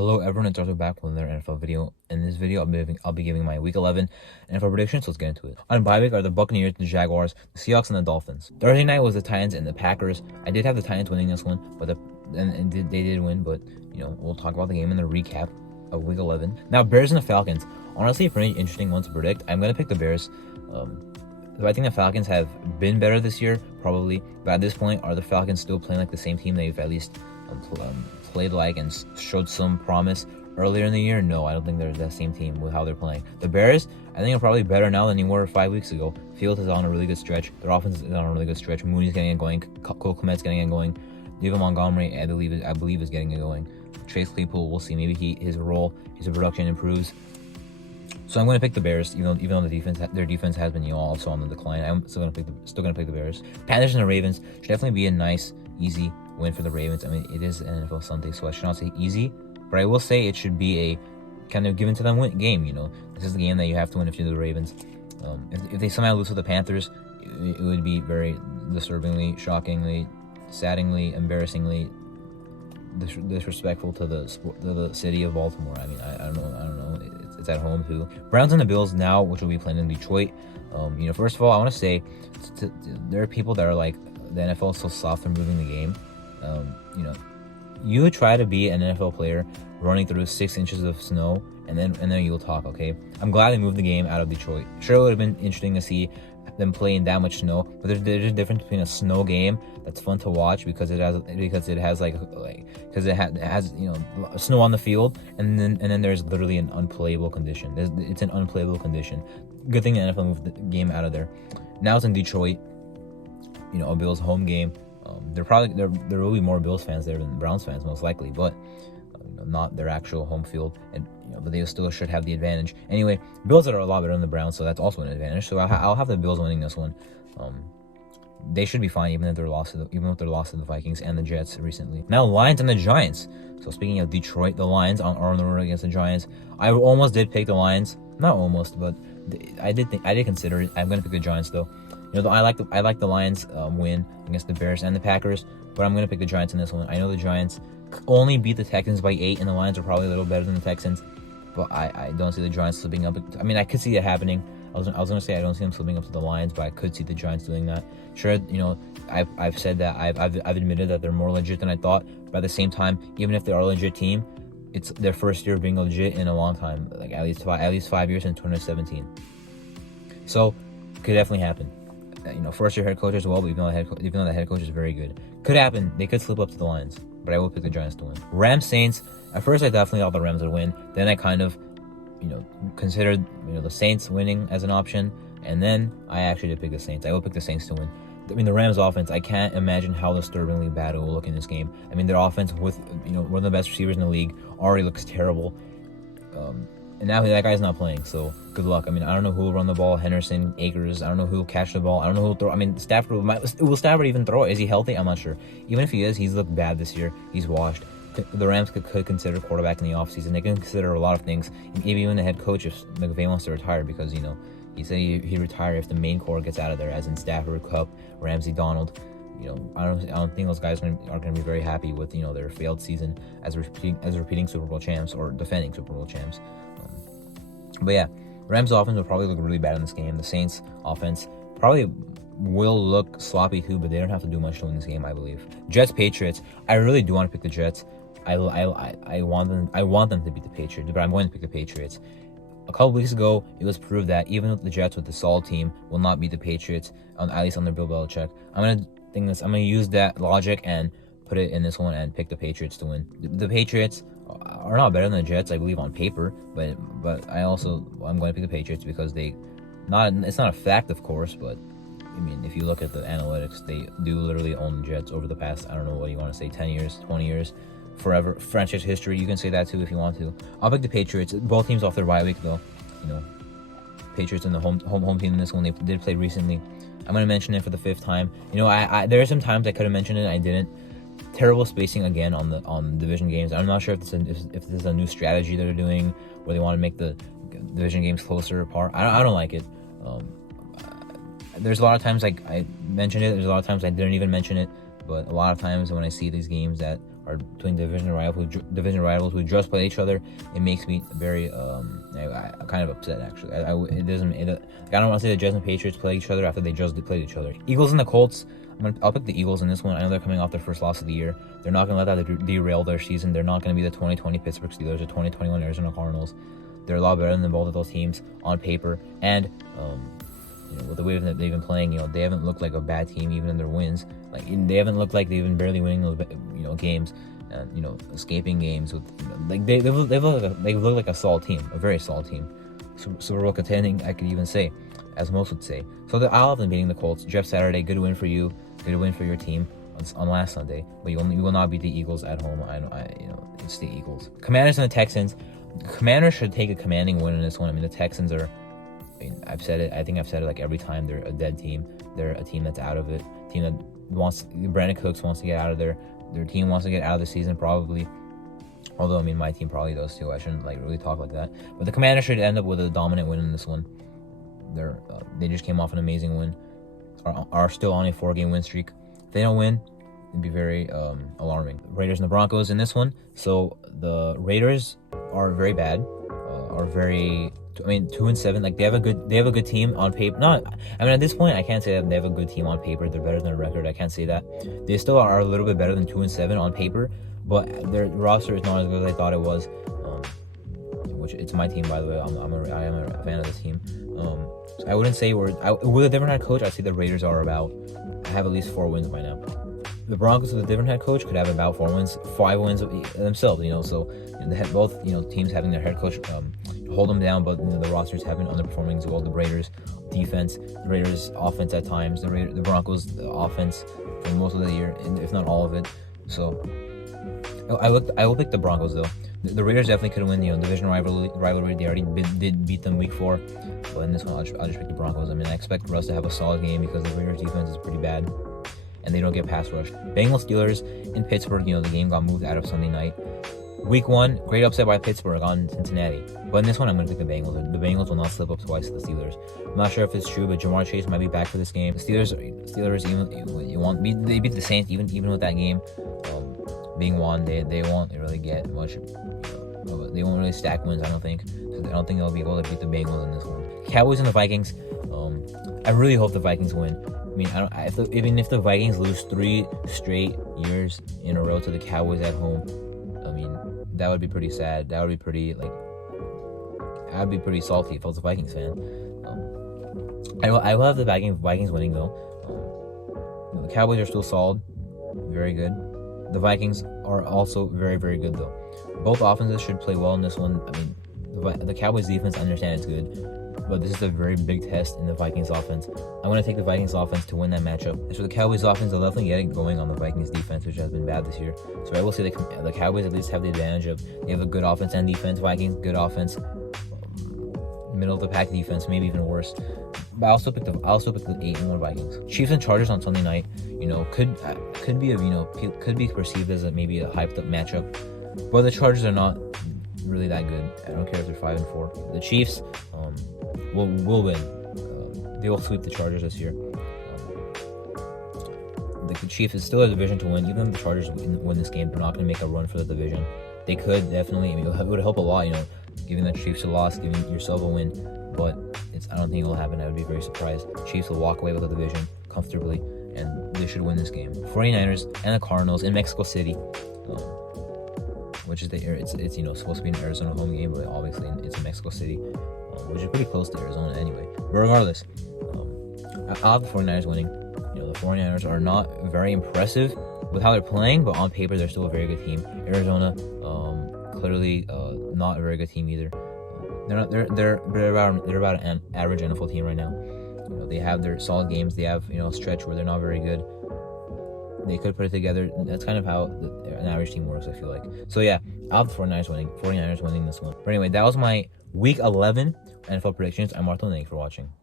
Hello everyone, it's Arthur back with another NFL video. In this video, I'll be giving my Week 11 NFL predictions, so let's get into it. On bye week are the Buccaneers, the Jaguars, the Seahawks, and the Dolphins. Thursday night was the Titans and the Packers. I did have the Titans winning this one, but they did win, but we'll talk about the game in the recap of Week 11. Now, Bears and the Falcons. Honestly, a pretty interesting one to predict. I'm going to pick the Bears. I think the Falcons have been better this year, probably, but at this point, are the Falcons still playing like the same team they've at least played like and showed some promise earlier in the year? No, I don't think they're that same team with how they're playing. The Bears, I think, are probably better now than they were 5 weeks ago. Fields is on a really good stretch. Their offense is on a really good stretch. Mooney's getting it going. Cole Kmet's getting it going. David Montgomery, I believe is getting it going. Chase Claypool, we'll see. Maybe his production improves. So I'm going to pick the Bears, even though their defense has been also on the decline. I'm still going to pick the Bears. Panthers and the Ravens should definitely be a nice, easy win for the Ravens. I mean, it is an NFL Sunday, so I should not say easy, but I will say it should be a kind of given to them game. This is the game that you have to win if you're the Ravens. If they somehow lose to the Panthers, it would be very disturbingly, shockingly, saddeningly, embarrassingly disrespectful to the city of Baltimore. I mean, I don't know. It's at home too. Browns and the Bills now, which will be playing in Detroit. First of all, I want to say there are people that are like, the NFL is so soft in moving the game. You try to be an NFL player running through 6 inches of snow, and then you'll talk. Okay, I'm glad they moved the game out of Detroit. Sure, it would have been interesting to see them play in that much snow, but there's a difference between a snow game that's fun to watch because it has snow on the field, and then there's literally an unplayable condition. It's an unplayable condition. Good thing the NFL moved the game out of there. Now it's in Detroit. A Bills home game. There will be more Bills fans there than Browns fans, most likely, but not their actual home field, and but they still should have the advantage. Anyway, Bills are a lot better than the Browns, so that's also an advantage. So I'll have the Bills winning this one. They should be fine, even if they're lost to the Vikings and the Jets recently. Now, Lions and the Giants. So speaking of Detroit, the Lions are on the road against the Giants. I almost did pick the Lions, not almost, but I did consider it. I'm going to pick the Giants though. I like the Lions win against the Bears and the Packers, but I'm going to pick the Giants in this one. I know the Giants only beat the Texans by 8, and the Lions are probably a little better than the Texans, but I don't see the Giants slipping up. I mean, I could see it happening. I was going to say I don't see them slipping up to the Lions, but I could see the Giants doing that. Sure, I've said that. I've admitted that they're more legit than I thought, but at the same time, even if they are a legit team, it's their first year of being legit in a long time, like at least 5 years in 2017. So, could definitely happen. First year head coach as well, but even though the head coach is very good, could happen. They could slip up to the Lions, but I will pick the Giants to win. Rams Saints. At first, I definitely thought the Rams would win. Then I kind of, considered the Saints winning as an option, and then I actually did pick the Saints. I will pick the Saints to win. I mean, the Rams offense, I can't imagine how disturbingly bad it will look in this game. I mean, their offense with one of the best receivers in the league already looks terrible. And now that guy's not playing, so good luck. I mean, I don't know who will run the ball. Henderson, Akers. I don't know who will catch the ball. I don't know who will throw. I mean, will Stafford even throw it? Is he healthy? I'm not sure. Even if he is, he's looked bad this year. He's washed. The Rams could consider quarterback in the offseason. They can consider a lot of things. Maybe even the head coach if McVay wants to retire, because he said he'd retire if the main core gets out of there, as in Stafford, Kupp, Ramsey, Donald. I don't think those guys are going to be very happy with their failed season as repeating Super Bowl champs or defending Super Bowl champs. But yeah, Rams offense will probably look really bad in this game. The Saints offense probably will look sloppy too, but they don't have to do much to win this game, I believe. Jets Patriots. I really do want to pick the Jets. I want them to beat the Patriots, but I'm going to pick the Patriots. A couple weeks ago, it was proved that even with the Jets with the solid team will not beat the Patriots, at least under Bill Belichick. I'm gonna use that logic and put it in this one and pick the Patriots to win. The Patriots are not better than the Jets, I believe, on paper, but I'm going to pick the Patriots because it's not a fact, of course, but I mean, if you look at the analytics, they do literally own the Jets over the past, I don't know what you want to say, 10 years, 20 years, forever, franchise history. You can say that too if you want to. I'll pick the Patriots. Both teams off their bye week though. Patriots in the home team in this one. They did play recently. I'm going to mention it for the 5th time. There are some times I could have mentioned it, I didn't. Terrible spacing again on division games. I'm not sure if this is a new strategy that they're doing where they want to make the division games closer apart. I don't like it. There's a lot of times I mentioned it. There's a lot of times I didn't even mention it. But a lot of times when I see these games that are between division rivals who just play each other. It makes me very I'm kind of upset actually. I don't want to say the Jets and Patriots play each other after they just played each other. Eagles and the Colts. I'll pick the Eagles in this one. I know they're coming off their first loss of the year. They're not going to let that derail their season. They're not going to be the 2020 Pittsburgh Steelers or 2021 Arizona Cardinals. They're a lot better than both of those teams on paper. And with the way that they've been playing, they haven't looked like a bad team even in their wins. Like they haven't looked like they've been barely winning those games, and escaping games with they look like a solid team, a very solid team. Super Bowl contending, I could even say, as most would say. So I'll have them beating the Colts. Jeff Saturday, good win for you. Good win for your team on last Sunday, but you will not beat the Eagles at home. It's the Eagles. Commanders and the Texans. Commanders should take a commanding win in this one. I mean, the Texans are. I've said it. I think I've said it like every time. They're a dead team. They're a team that's out of it. A team that Brandon Cooks wants to get out of there. Their team wants to get out of the season probably. Although I mean, my team probably does too. I shouldn't really talk like that. But the Commanders should end up with a dominant win in this one. They just came off an amazing win. Are still on a 4-game win streak. If they don't win, it'd be very alarming. Raiders and the Broncos in this one. So the Raiders are very bad. Are very 2-7. Like they have a good team on paper. At this point I can't say that they have a good team on paper. They're better than a record. I can't say that. They still are a little bit better than 2-7 on paper, but their roster is not as good as I thought it was. Which it's my team, by the way. I am a fan of this team. So I wouldn't say with a different head coach, I'd say the Raiders have at least 4 wins by now. The Broncos with a different head coach could have about 4 wins, 5 wins themselves. So both teams having their head coach hold them down, but the rosters have been underperforming as well. The Raiders defense, the Raiders offense at times, the Broncos offense for most of the year, if not all of it. So I will pick the Broncos though. The Raiders definitely could win. Division rivalry. They already did beat them week 4, but in this one I'll just pick the Broncos. I mean, I expect Russ to have a solid game because the Raiders defense is pretty bad, and they don't get pass rush. Bengals Steelers in Pittsburgh. The game got moved out of Sunday night. Week 1, great upset by Pittsburgh on Cincinnati. But in this one, I'm going to pick the Bengals. The Bengals will not slip up twice to the Steelers. I'm not sure if it's true, but Jamar Chase might be back for this game. The Steelers they beat the Saints even with that game being won. They won't really get much. They won't really stack wins, I don't think. So I don't think they'll be able to beat the Bengals in this one. Cowboys and the Vikings. I really hope the Vikings win. I mean, even if the Vikings lose 3 straight years in a row to the Cowboys at home, I mean, that would be pretty sad. That would be pretty I'd be pretty salty if I was a Vikings fan. I will have the Vikings winning though. The Cowboys are still solid, very good. The Vikings are also very, very good though. Both offenses should play well in this one. I mean, the Cowboys defense, I understand it's good, but this is a very big test in the Vikings offense. I'm going to take the Vikings offense to win that matchup. So the Cowboys offense will definitely get it going on the Vikings defense, which has been bad this year. So I will say the Cowboys at least have the advantage of they have a good offense and defense. Vikings, good offense, middle of the pack defense, maybe even worse. But I also picked the 8-1 Vikings. Chiefs and Chargers on Sunday night. Could be perceived as maybe a hyped up matchup, but the Chargers are not really that good. I don't care if they're 5-4. The Chiefs will win. They will sweep the Chargers this year. The Chiefs is still a division to win. Even if the Chargers win this game, they're not going to make a run for the division. They could definitely. I mean, it would help a lot. Giving the Chiefs a loss, giving yourself a win. But I don't think it'll happen. I would be very surprised. Chiefs will walk away with the division comfortably, and they should win this game. 49ers and the Cardinals in Mexico City, which is it's supposed to be an Arizona home game, but obviously it's in Mexico City, which is pretty close to Arizona anyway. But regardless, I'll have the 49ers winning. The 49ers are not very impressive with how they're playing, but on paper they're still a very good team. Arizona, clearly not a very good team either. They're about an average NFL team right now. They have their solid games. They have a stretch where they're not very good. They could put it together. That's kind of how an average team works, I feel like. So yeah, I'll have the 49ers winning this one. But anyway, that was my Week 11 NFL predictions. I'm Martha. Thank you for watching.